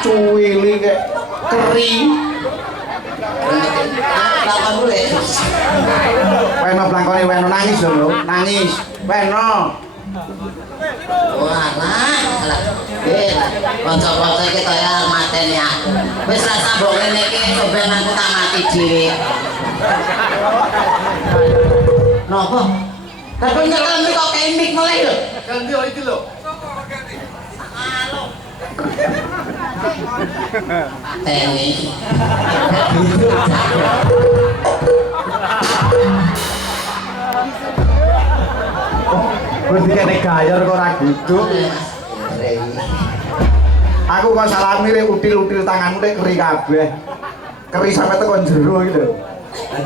Cuwili kek keri. Lakon mulai. Weno blangkone weno nangis lho, nangis. Weno. Wah, kanca-kanca iki kaya mateni aku. Wis ra sambung ngene iki sampeyan aku tak mati dhewe. Napa? Tapi nyekel kok kayak mik mulai lho. Ganti iki lho. Halo. Teni. Wis dikene gayor kok ora gitu. Aku kok salah mirip util-util tanganmu nek keri kabeh. Keri sampe tekan jero iki lho.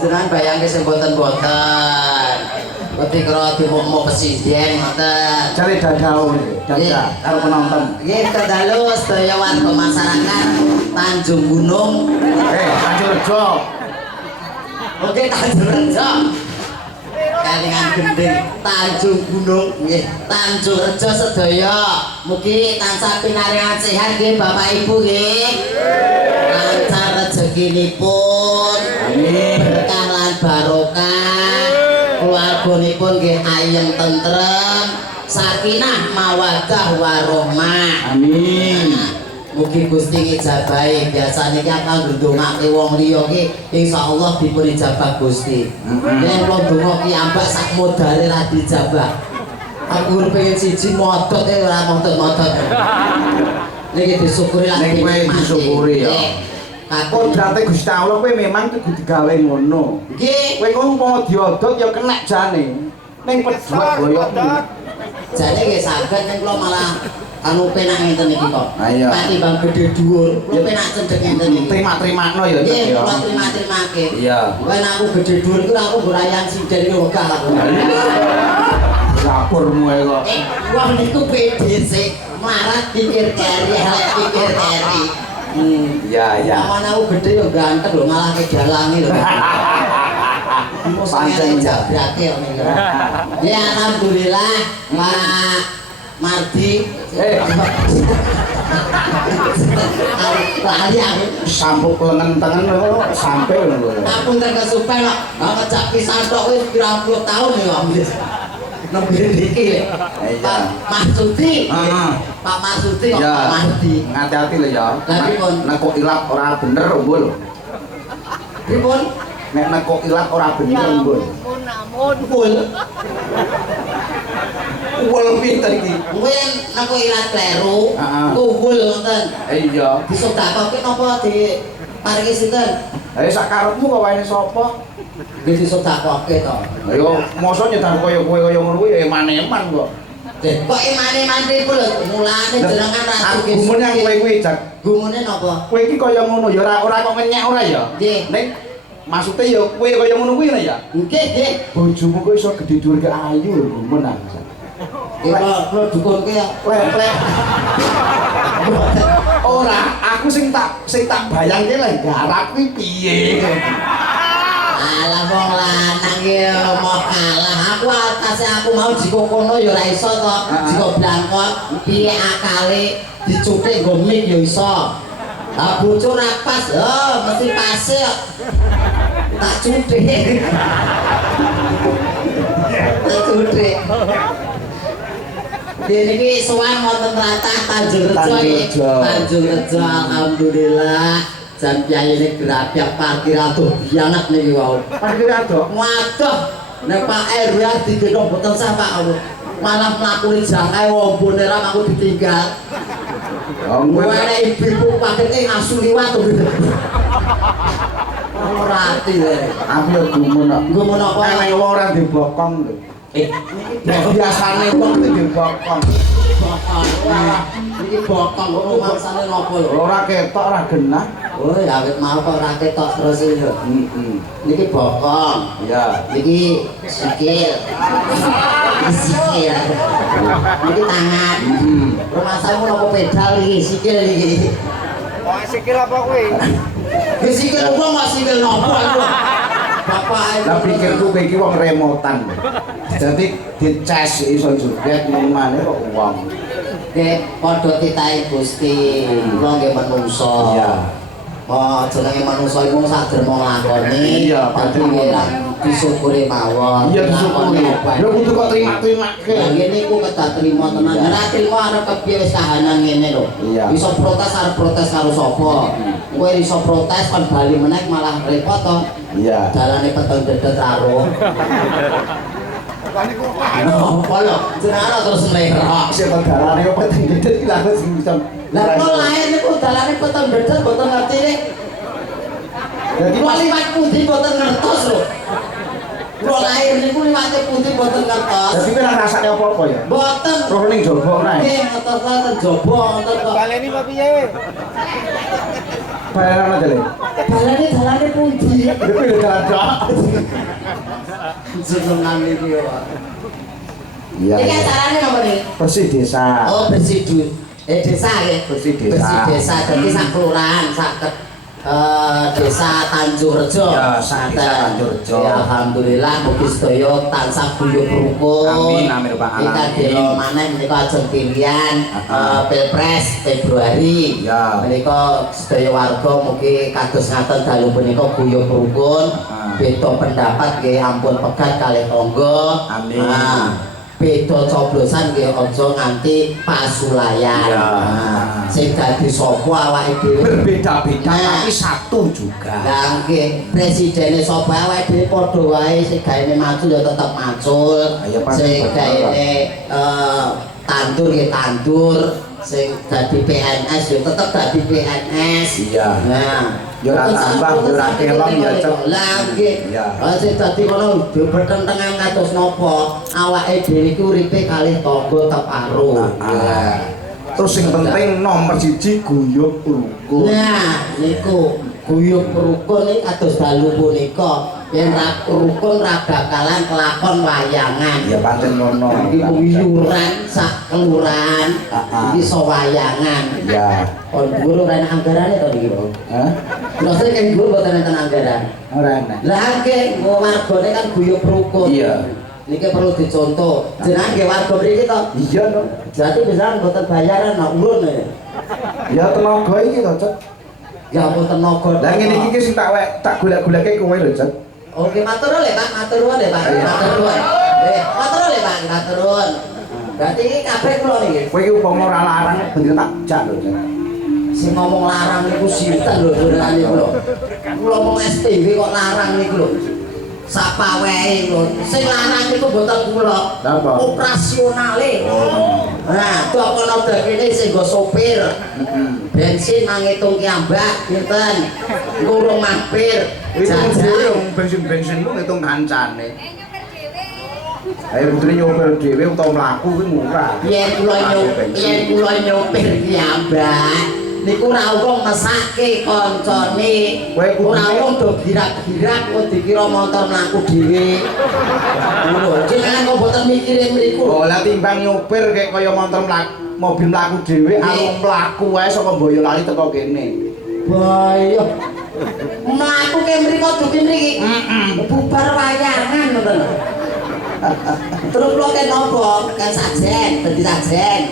Jenengan bayangke sing boten-boten. Ketika diumumno presiden ngoten. Jare dadao dadah karo penonton. Nggih kedalu sedaya warga masyarakat Tanjung Gunung. Tanjung Rejo. Oke Tanjung Rejo. Kalingan gending Tanjung Gunung nggih Tanjung Rejo sedaya mugi tansah pinaringan sehat nggih Bapak Ibu nggih. Lancar rezekinipun. Amin. Berkah lan barokah. Keluarganipun nggih ayem tentrem, sakinah mawaddah warahmah. Amin. Mugi Gusti ngijabahi. Biasane ki akan ndongake wong liya ki insyaallah dipun ijabah Gusti. Nek kula ndonga ki ambak sak modale ra dijabah. Aku pengen siji modot ora modot-modot. Niki disyukuri lan disyukuri ya. Kodrate Gusti Allah kowe memang kudu digawe ngono. Nggih. Kowe kok umpama diodot ya kenek jane. Ning pejuat boyokmu. Jane nggih saged ning kula malah anu penak ngenten iki kok. Pati bang gede dhuwur, kula penak cendhek ngenten iki. Terima-terima ya. Nggih, kula terima-terimake. Iya. Kowe nek aku gede dhuwur iku aku gorayan sinden iki wegah aku. Dapurmu ae kok. Wong niku pede sik, mlarat pikir keri, elek pikir keri. Iya, iya. Mana aku gede yo ganteng lho malah kedalangi lho. Pancen jabrake kok niku. Ya alhamdulillah Pak Mardi. Lali aku sampuk lengan tangan sampai lho. Aku ndak kesupen kok ngejak pisan tok wis pirang puluh tahun ya. Nembe iki. Pak Masudi. Pak Masudi kok Pak Mardi. Hati-hati lho ya. Nek kok ilap ora bener nggo lho. Pripun? Nek kok ilap ora bener nggo. Ampun. Kul. Kuwel pinter iki. Kowe nek kok ilat kleru, kuwul ngoten. Iya. Disodakoke napa di paringi sinten? Sak karepmu kok wae sapa? Wis disodakoke to. Ayo mosok nyedak kaya kowe kaya ngono kuwi eman-eman kok. Kok eman-eman pripun lho? Mulane jenengan ratu ki. Gumune kowe kuwi jak. Gumune napa? Kowe iki kaya ngono ya ora kok ngenyek ora ya? Nggih. Ning maksude ya kowe kaya ngono kuwi ya? Nggih, nggih. Bojomu kok iso gedhe dhuwur ke ayu lho gumun ah. Kula dukunke ya lek-lek. Ora, aku sing tak bayangke lek garap kuwi piye. Alah wong lanang ki mau kalah. Aku atase aku mau dikokono ya ora iso to. Jika blangkot piye akale dicutik nggo mik ya iso. Lah bocor ra pas, mesti pase kok. Tak cutik. Tak cutik. Dene iki sowan wonten ratah Tanjung Rejo. Tanjung Rejo alhamdulillah. Jan piyayene grabyak parkir adoh bianget niki wau. Parkir adoh. Waduh, nek Pak RW digeno boten sah Pak. Malah mlakune jangae wombone ra aku ditinggal. Kowe nek ibu pakete asu liwat to. Ora ati le. Aku yo gumun kok. Gumun apa? Nek wong ora dibokong lho. Biasane wong iki dibokong. Iki bokong kok maksane napa lho? Ora ketok ora genah. Oh, ya awit mau kok ora ketok terus iki lho. Niki bokong. Iya. Niki sikil. Sikil. Niki tangan. Rumah saya mau nopo pedal iki, sikil iki. Wong sikil apa kuwi? Ki sikil wong kok sikil nopo aku. Bapak Lah pikirku kowe iki wong remotan. Dadi dicas iso joget meneh kok wong. Nggih, padha titahe Gusti. Kula nggih manungsa. Iya. Oh, jenenge manungsa iku sak derma nglakoni. Iya, dadi disyukuri mawon. Iya disyukuri. Ya kudu kok terima-terimake. Lah ngene iku kedah trima tenan. Ora trima arep kepiye wis kahanan ngene lho. Iya. Iso protes arep protes karo sapa? Kowe iso protes kon bali meneh malah repot to. Iya. Dalane peteng dedet karo. Apa lho? Jenenge terus merah. Sing dalane kok penting dedet iki lha sing bisa. Lah kok lain niku dalane peteng dedet mboten ngerti nek. Jadi Kula liwat pundi mboten ngertos lho. Kula lahir niku liwate pundi mboten ngertos. Jadi kowe ora rasane apa-apa ya? Mboten. Roh ning jaba ora. Nggih, ngertos-ngertos jaba wonten kok. Baleni apa piye we? Bayaran aja le. Dalane pundi? Iki lho dadak. Jenengan iki yo. Iya. Iki carane napa niki? Bersih desa. Oh, bersih desa nggih. Bersih desa. Bersih desa. Dadi sak kelurahan, sak desa Tanjurrejo. Ya, sak desa Tanjurrejo. Ya, alhamdulillah mugi sedaya tansah guyub rukun. Amin, amin, Pak. Kita delo maneh menika ajeng pilihan Pilpres Februari. Ya. Menika sedaya warga mugi kados ngaten dalu punika guyub rukun. Beda pendapat nggih ampun pegat kalih tangga. Amin. Beda coblosan nggih aja nganti pasulayan. Ya. Sing dadi sapa awake dhewe Berbeda-beda Nah. tapi satu juga. lah nggih presidene sapa awake dhewe padha wae sing gaene macul ya tetep macul. Ya, pasti Sing betul. gaene tandur ya tandur, sing dadi PNS ya tetep dadi PNS. Iya. Nah, Ya ora tambah, ya ora kelong, ya cep. lah nggih. Iya. Sing dadi kono bertentangan kados napa? Awake dhewe iki uripe kalih tangga teparo. Ah. Terus yang penting nomor 1 guyub rukun. Nah, niku guyub rukun iki kados dalu punika. Yen ra rukun ra bakalan kelakon wayangan. Ya pancen ngono. Iki guyuran sak kelurahan. Iki iso wayangan. Ya. Kon dhuwur ora ana anggarane to niki, Bro. Hah? Terus kan dhuwur boten enten anggaran. Ora enak. Lah nggih, wargane kan guyub rukun. Iya. Niki perlu dicontoh. Jenengan nggih warga mriki to. Iya dong. Jadi bisa boten bayaran nak ulun ya. Ya tenaga iki to, Cek. Ya ampun tenaga. Lah ngene iki sing tak golek-goleke kowe lho, Cek. Oke, matur nuwun ya, Pak. Matur nuwun ya, Pak. Matur nuwun. Matur nuwun ya, Pak. Matur nuwun. Berarti iki kabeh kula niki. Kowe iki upama ora larang bener tak jak lho, Cek. Sing ngomong larang niku sinten lho jenengan niku lho. Kula ngomong STW kok larang niku lho. Sapa wae lho. Sing larang niku mboten kula. Napa? Operasionale. Nah, tuh kono kene sing go sopir. Bensin manghitung ki ambak pinten. Kurung mampir. Itu Jajan. bensin-bensin ku ngitung kancane. Ayo putri nyopir dhewe utawa mlaku kuwi murah. Yen kula nyopir ki ambak. Niku ora wong mesake kancane. Ora wong do girak-girak kok dikira motor mlaku dhewe. Lho, jenengan kok boten mikire mriku. Oh, lah timbang nyopir kayak kaya mobil mlaku dhewe, alung mlaku wae saka Boyolali teko kene. Bayo. Mlaku ke mriko duki mriki. Bubar wayangan ngoten lho. Terus kula ke nopo? Kan sajen, dadi sajen.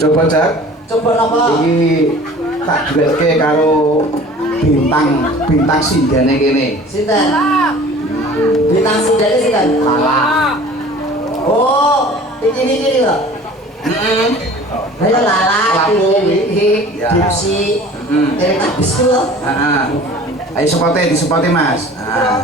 Coba Cek, Coba napa? iki tak duetke karo bintang sindene kene. Sinten? Bintang sindane sinten? Lala. Oh, iki lho. Heeh. Ayo lala, Laku. iki Ya. dipsi. Dari tak bis lho. Heeh. Ayo disepote Mas. Ah.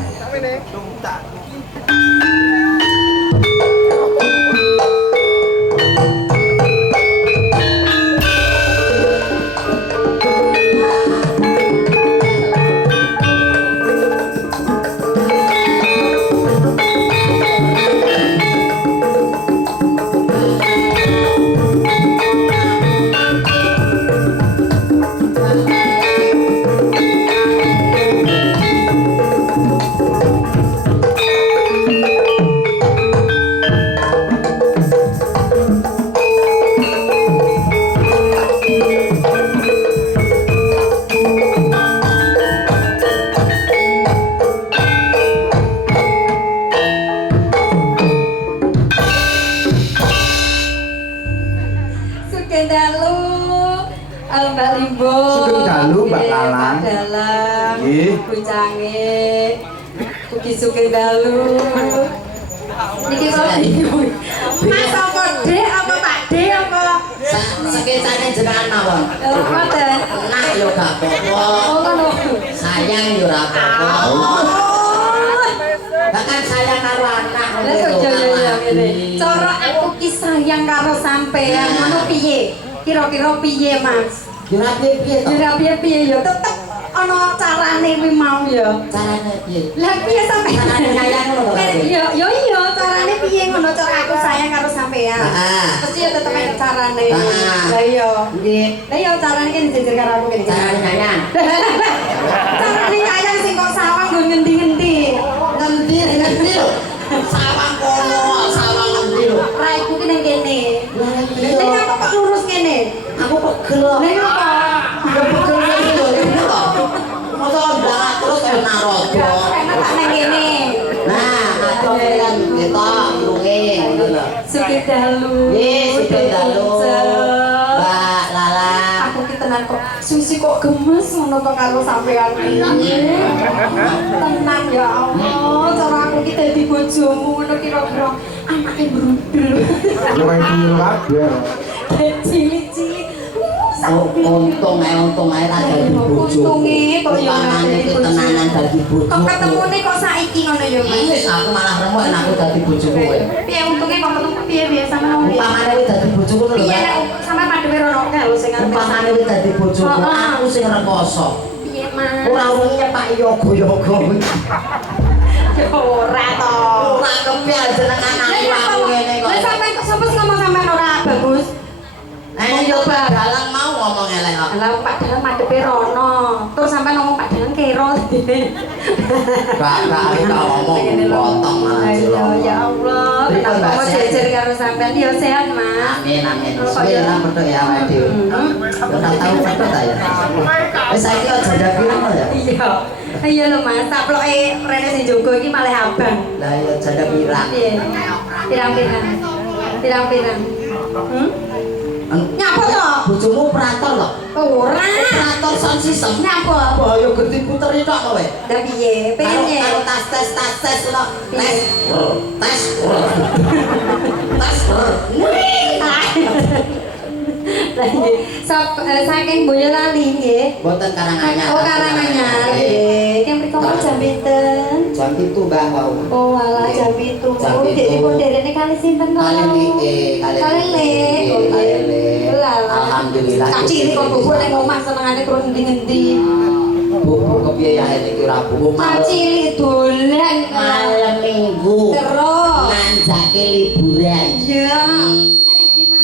dalu Mbak Lalang. Dalang. Nggih. Kucange. Kuki suke dalu. Niki kok Mas apa Dek apa Pak Dek apa? Sekecane jenengan mawon. Ngoten. Nah yo gak apa-apa. Oh ngono. Sayang yo ora apa-apa. Bahkan sayang karo anak Lah kok ya ngene. Cara aku ki sayang karo sampean ngono piye? Kira-kira piye, Mas? Yo ora piye-piye to. Ya piye-piye ya tetep ana carane kuwi mau ya. Carane piye? Lah piye sampean? Carane sayang ngono to. Ya iya carane piye ngono cara aku sayang karo sampean. Heeh. Mesti ya tetep ana carane. Heeh. Lah iya. Nggih. Lah iya carane kan jejer karo aku kene. Carane sayang. Carane sayang sing kok sawang nggon ngendi-ngendi. Ngendi lho. Sawang kono, sawang ngendi lho. Raiku ki ning kene. Lah Ning iya. apa kok lurus kene? Aku pegel. Lah iya apa? Ya pegel iki lho ini to. Mosok ndak terus kaya narodo. Enak tak ning kene. Nah, aku kan ketok lunge ngono lho. Sugih dalu. Nggih, sugih dalu. Mbak Lala. Aku ki tenan kok susi kok gemes ngono kok karo sampean iki. Tenang ya Allah, cara aku ki dadi bojomu ngono kira-kira anake brudel. Yo main film kabeh. Cilik-cilik. Untung ae ra dadi bojo. Untunge kok ya Pamane dadi ki bojo. tenanan dadi bojo. Kok ketemune kok saiki ngono ya, Mas? Wis aku malah remuk nek aku dadi bojo kowe. Piye untunge kok ketemu piye sama ngono. Umpamane kowe dadi bojo ngono lho. Piye nek sampe madhewe rono lho sing arep. Umpamane kowe dadi bojo aku sing rekoso. Piye, Mas? Ora wengi nyepak yoga-yoga. Ya ora to. Ora kepiye jenengan aku ngene kok. Lah sampean kok sapa sing ngomong sampean ora bagus? Yo Pak Dalang mau ngomong elek kok. Lah Pak Dalang madhepe rono. Terus sampean ngomong Pak Dalang kero. Gak kali kau ngomong potong malah jelek. Ya Allah, kenapa mau jejer karo sampean yo sehat, Mas. Amin amin. Bismillah berdoa ya awake dhewe. Ora tau berdoa ta ya. Wis saiki aja jaga pirang ya. Iya. Iya lho Mas, taploke rene sing jogo iki malah abang. Lah ya jaga pirang. Piye? Pirang-pirang. Pirang-pirang. Nyapa to? Bojomu operator lho. Ora. Operator sound system. Nyapa? Bahaya gede puter tok kowe. Lah piye? Pengen piye? Karo tes lho. Tes. Tes. Tes. Lah nggih, saking Boyolali nggih. Mboten Karanganyar. Oh, Karanganyar. Nggih. Yang mriko mau jam pinten? Jam 7 Mbak mau. Oh, alah jam 7. Jam 7. Dipun derene kali sinten to? Kali li. Kali le. Oh, Kali le. Alhamdulillah. Kaciri kok buku ning omah senengane karo ngendi-ngendi. Buku kepiye ya iki ora buku mau. Kaciri dolan Malam Minggu. terus. Nganjake liburan. Iya.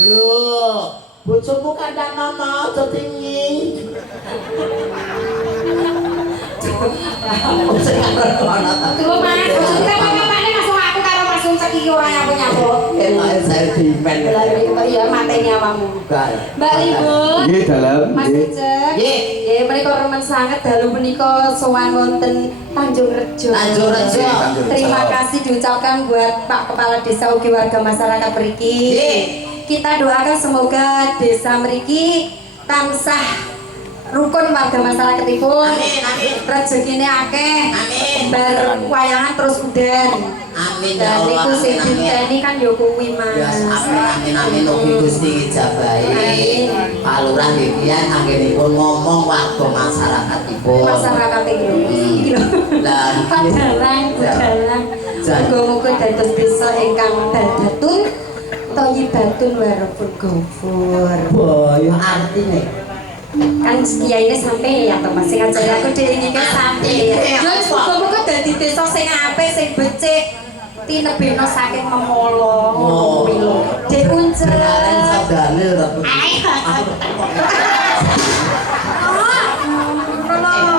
Lho, bojomu kandhang nono aja tinggi. Sing ngono ta. Tuh Mas, maksudnya apa-apane langsung aku karo Mas Uncek iki ora nyapa-nyapa. Enak saya dimen. Lah iya mateni awamu. Mbak Ribun. Nggih dalam. Mas Nggih. Ucek. Nggih. Nggih, menika remen sanget dalu menika sowan wonten Tanjung Rejo. Tanjung Rejo. Terima kasih diucapkan buat Pak Kepala Desa ugi warga masyarakat mriki. Nggih. Kita doakan semoga desa mriki tansah rukun warga masyarakatipun. Amin amin. Rezekine akeh. Amin. Bar wayangan terus udan. Amin ya Dan Allah. niku sing Amin. diteni kan yo kuwi Mas. Ya amin amin ugi Gusti ijabahi. Amin. Pak Lurah nggih anggenipun ngomong warga masyarakatipun. Masyarakat iki lho. Lah Padalang, padalang. Muga-muga dados desa ingkang badatun thayyibatun warapun ghafur. boyo artine. Kan kiyaine sampe ya to Mas sing ajari aku dhewe iki kan sampe. Ya wis muga-muga dadi desa sing apik, sing becik. Tinebeno saking memolo ngono kuwi lho. Dek Uncek. Kalian sadane ta.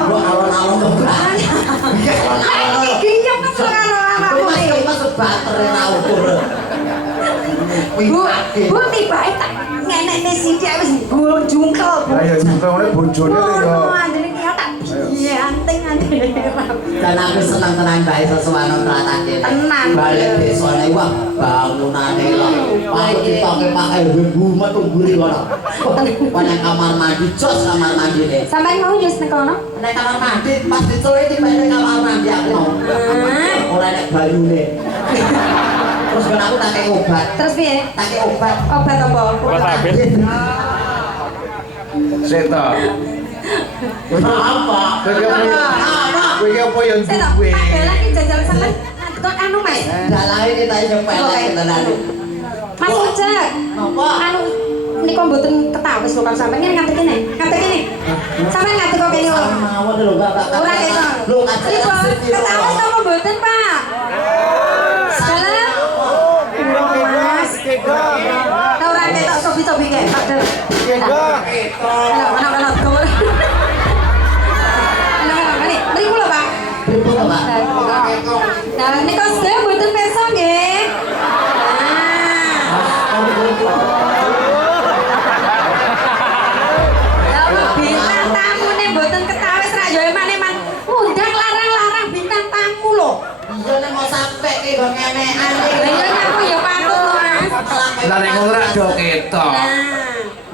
Gua alon-alon to. Iya Mas ora ana Mas batere ra ukur. Bu tibae tak ngenekne sithik wis gul jungkel. Lah ya jungkel ngene bojone to ya. Ngono anjene ki tak iya anting Dan aku senang tenan bae sesuatu tratake. Tenan. Balik desane wah bangunane lho. Aku ditoke pakai bumbu metu mburi kono. Wana kamar mandi jos kamar mandine. Sampai mau yus nek kono? Nek kamar mandi pas diculik tiba nek kamar mandi aku mau. Ora nek bayune. Terus ben aku tak kei obat. Terus piye? Tak kei obat. Obat apa? Obat habis. Seta. Apa? Kowe iki apa yang Saya tak duwe? ada lagi jajal sampai kok anu Mas. Dalahe kita yo pelek tenan. Mas Ujek. Napa? Anu niku mboten ketawis kok sampeyan ngene ngadeg kene. Ngadeg kene. Sampeyan ngadeg kok kene. Mawon lho Mbak. Ora kene. Lho kacau. Ibu, ketawis apa mboten, Pak? Salah. Mas. Ora ketok sobi-sobi kek, Pak. Anak-anak kok. Mriku lho, Pak. Pripun to, Pak? Nah, niku sedaya mboten pirsa nggih. Lah bintang tamu nek mboten ketawis ra yo eman-eman undang larang-larang bintang tamu lho. Iya nek mau sampe ki kok ngenekan iki. Lah iya aku ya patut lho, Mas. Lah nek ngono ra do ketok. Nah,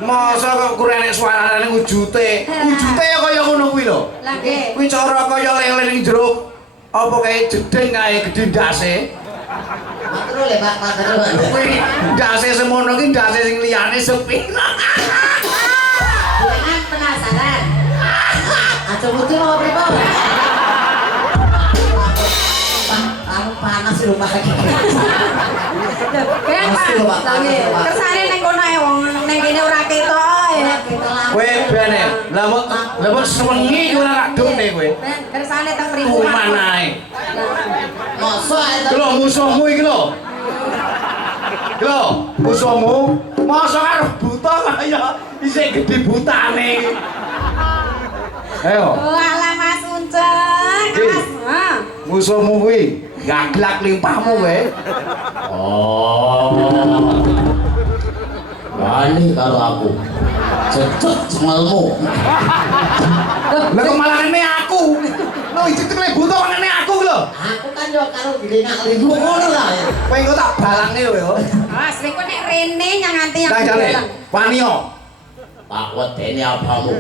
Masa kok kurene suarane wujute. Wujute ya kaya ngono kuwi lho. lah nggih. Kuwi cara kaya lele ning jero apa kae jedeng kae gedhe ndase. Matur lho Pak, matur lho. Kuwi ndase semono ki ndase sing liyane sepi. Jangan penasaran. Aja mutu mau pripun? Pak, kamu panas lho Pak. Lho, kayak Pak. Mesti lho, Pak. Lah nggih, kersane ning kono ae wong ning kene ora ketok ya. Kowe bene. Lah mok sewengi ora kadone kowe. Ben, kersane teng mriku. Kuman ae. Mosok ae to. Lho musuhmu iki lho. Lho, musuhmu masa karo buta kaya isih gedhe butane. Ayo, Oh, alah Mas Uncek. Mas. Ha. musuhmu kuwi gaglak limpahmu kowe. Oh. Wani karo aku. Cecet cemelmu. Lah kok malah ngene aku. Lho iki tekne buta kok ngene aku lho. Aku kan yo karo gilingak limbu ngono lah. Kowe engko tak balangne lho ya. Mas, kowe kok nek rene nyang nganti yang Tak jane. bilang. Wani yo. Pak wedene apamu?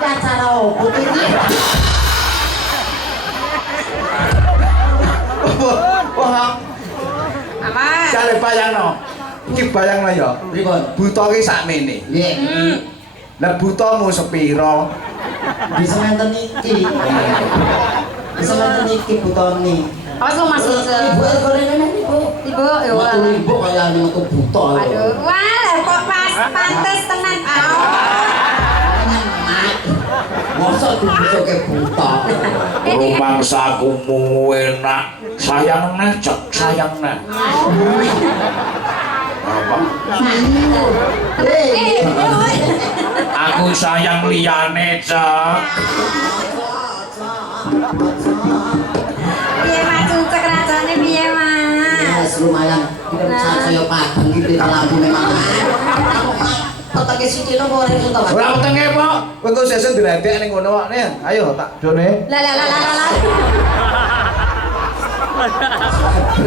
Cara opo iki? Wah, Aman. jare bayangno. Iki bayangno ya. Pripun? Buta ki sakmene. Nggih. Lah butamu sepiro? Bisa nenten iki. Bisa nenten iki butone. Awas lo Mas Uncek. Ibu gorengane ibu. Ibu, ya Metu Allah. ibu kaya ane metu buta. Aduh, wah, kok pas pantes tenan. Mosok dibutuhke buta. Rumangsaku enak. Sayang neh, cek sayang neh. Apa? Aku sayang liyane, Cek. Piye Mas Uncek rasane piye, Mas? Yes, lumayan. Kita saya padang gitu lampu memang. Petake siji lho ora iso ta, Pak. Ora wetenge, Pak. Kowe engko sesuk diredek ning kono kok, Nen. Ayo tak jone. Lah.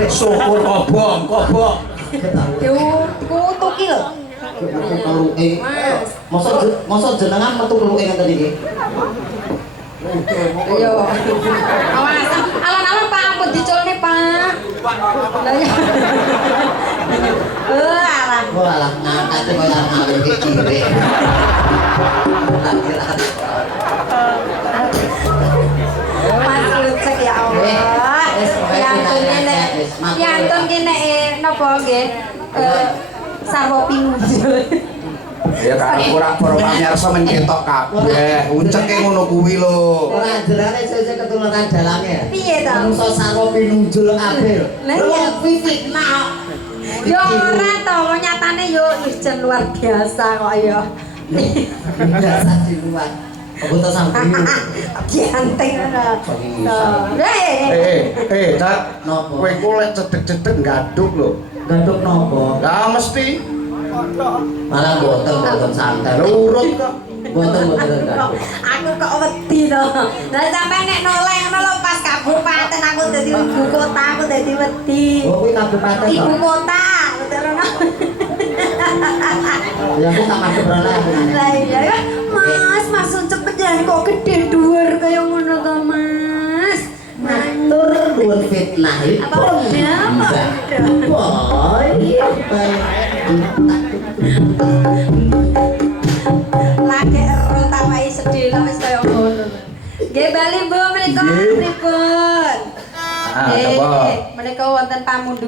Syukur kobong. Kutuki lho. Mosok jenengan metu keluke ngeten iki. Yo. Awas, alon-alon Pak ampun diculne, Pak. Lah ya. Alah. Walah ngangkat kaya ngawin iki kiri. Mas Uncek ya Allah. Yantun kene napa nggih? Sarwa pinunjul. Ya kan ora para pamirsa men ketok kabeh. Unceke ngono kuwi lho. Ora jerane sesuk ketularan dalange. Piye to? Manungsa sarwa pinunjul kabeh. Lah iya. Kuwi fitnah. Yo ora to, nyatane yo jan luar biasa kok ya. Biasa di luar. Aku tak sampai. Dianting ora. Tat. Nopo? Kowe ku lek cedek-cedek gaduk lho. Ganduk nopo? Lah mesti Malah boten santai. urut kok. Boten ganduk. Aku kok wedi to. Lah sampean nek noleh ngono lho pas kabupaten aku dadi ibu kota, aku dadi wedi. Oh, kuwi kabupaten Ibu to. kota, beterono. Ya aku tak masuk rene aku. Lah iya ya, Mas Uncep penjara kok gede dhuwur kaya ngono to, Mas. Matur nuwun fitnah iki. Apa udah? Boy, Lagi ero tawai sedih lah wis kaya ngono. Nggih bali Bu menika Nggih. pripun? Ah, apa? Menika wonten pamundu